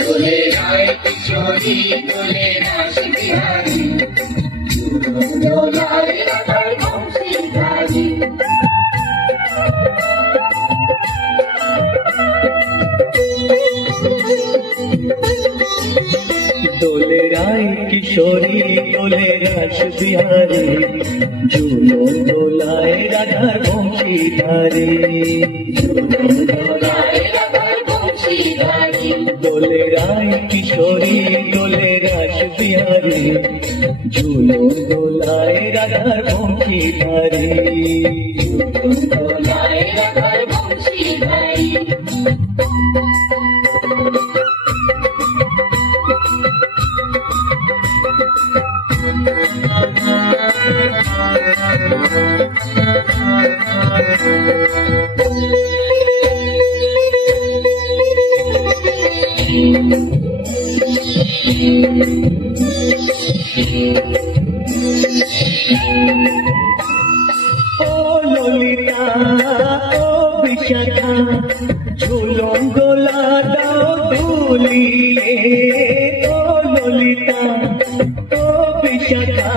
দোলে রায় কিশোরী দোলে রাস বিহারী দোলায় রাধার বংশীধারী দোলে রায় কিশোরী দোলে রাস বিহারী ঝুলো দোলায় রাধার বংশীধারী দোলে রায় কিশোরী দোলে রাস বিহারী ঝুলো দোলায় রাধার বংশীধারী ও ললিতা ও বিশাখা ঝুলন দোলা দাও দুলিয়ে ও ললিতা ও বিশাখা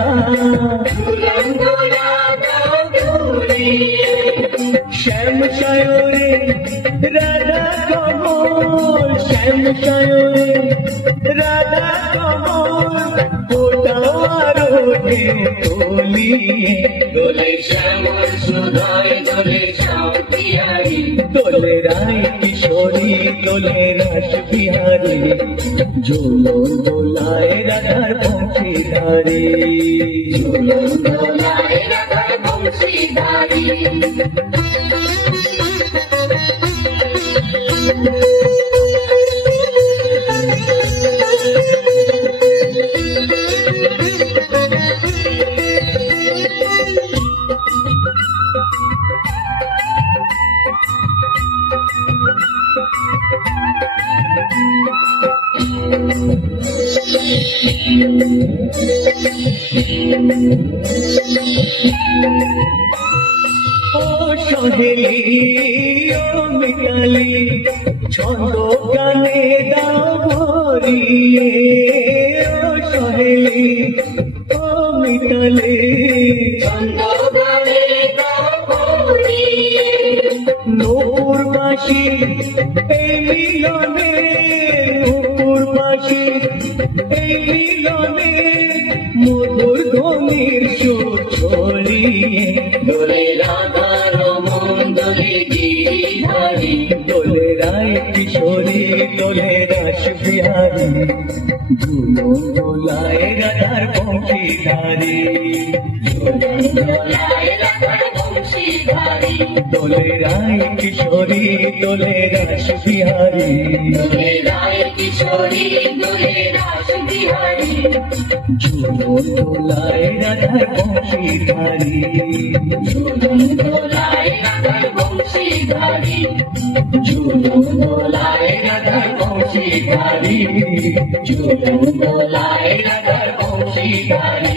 ঝুলন দোলা দাও দুলিয়ে শ্যাম সায়রে রাধা কমল শ্যাম সায়রে রাধা কমল ফোটাও আরো ঢেউ তোলিয়ে দোলে শ্যামল সুধায় দোলে শ্যাম বিহারী দোলে রায় কিশোরী দোলে রাস বিহারী ঝুলো দোলায় রাধার বংশীধারী ঝুলন দোলায় রাধার বংশীধারী ও সহেলি ও মিতালি ছন্দ গানে দাও ভরিয়ে ও সহেলি ও মিতালি নূপুর বাসি এই মিলনে নূপুর বাসি এই মিলনে মধুর ধ্বনির সুর ছড়িয়ে দোলে রাধার মন দোলে গিরিধারী দোলে রায় কিশোরী দোলে রাস বিহারী ঝুলো দোলায় রাধার বংশীধারী দোলায় রাধার বংশীধারী দোলে রায় কিশোরী দোলে রাস বিহারী দোলে রায় কিশোরী দোলে রাস বিহারী ঝুলো দোলায় রাধার বংশীধারী ঝুলন দোলায় রাধার বংশীধারী ঝুলন দোলায় রাধার বংশীধারী ঝুলন দোলায় রাধার বংশীধারী